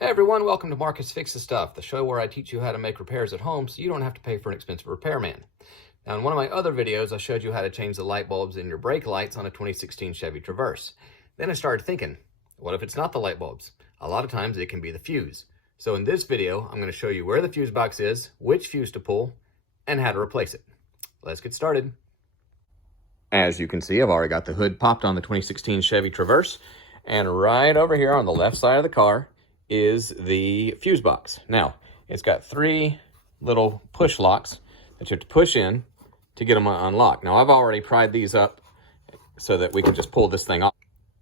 Hey everyone, welcome to Marcus Fixes Stuff, the show where I teach you how to make repairs at home so you don't have to pay for an expensive repairman. Now, in one of my other videos, I showed you how to change the light bulbs in your brake lights on a 2016 Chevy Traverse. Then I started thinking, what if it's not the light bulbs? A lot of times it can be the fuse. So in this video, I'm going to show you where the fuse box is, which fuse to pull, and how to replace it. Let's get started. As you can see, I've already got the hood popped on the 2016 Chevy Traverse, and right over here on the left side of the car is the fuse box. Now, it's got three little push locks that you have to push in to get them unlocked. Now, I've already pried these up so that we can just pull this thing off.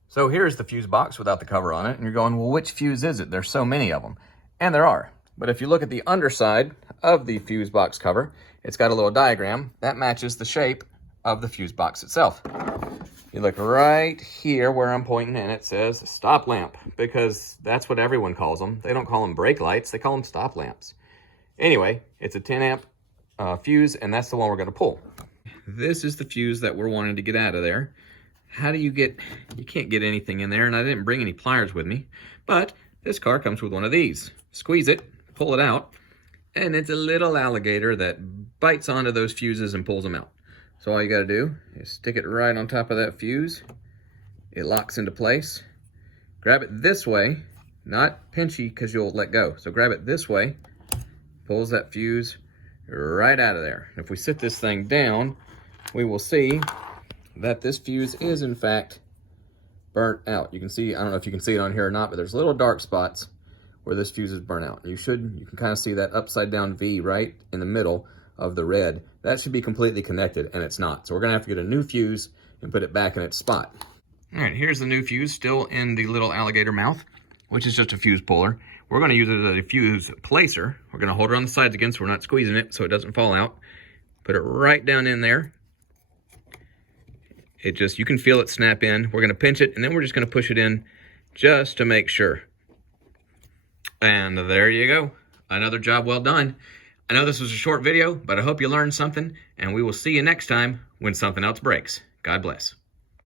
So here's the fuse box without the cover on it, and you're going, well, which fuse is it? There's so many of them. And there are. But if you look at the underside of the fuse box cover, it's got a little diagram that matches the shape of the fuse box itself. You look right here where I'm pointing, and it says stop lamp, because that's what everyone calls them. They don't call them brake lights, they call them stop lamps. Anyway, it's a 10 amp fuse, and that's the one we're going to pull. This is the fuse that we're wanting to get out of there. How do you can't get anything in there, and I didn't bring any pliers with me, but this car comes with one of these. Squeeze it, pull it out, and it's a little alligator that bites onto those fuses and pulls them out. So all you got to do is stick it right on top of that fuse. It locks into place. Grab it this way, not pinchy because you'll let go. So grab it this way, pulls that fuse right out of there. If we sit this thing down, we will see that this fuse is in fact burnt out. You can see, I don't know if you can see it on here or not, but there's little dark spots where this fuse is burnt out. You can kind of see that upside down V right in the middle of the red. That should be completely connected, and it's not. So we're gonna have to get a new fuse and put it back in its spot. All right, here's the new fuse still in the little alligator mouth, which is just a fuse puller. We're gonna use it as a fuse placer. We're gonna hold it on the sides again so we're not squeezing it so it doesn't fall out. Put it right down in there. You can feel it snap in. We're gonna pinch it, and then we're just gonna push it in just to make sure. And there you go. Another job well done. I know this was a short video, but I hope you learned something, and we will see you next time when something else breaks. God bless.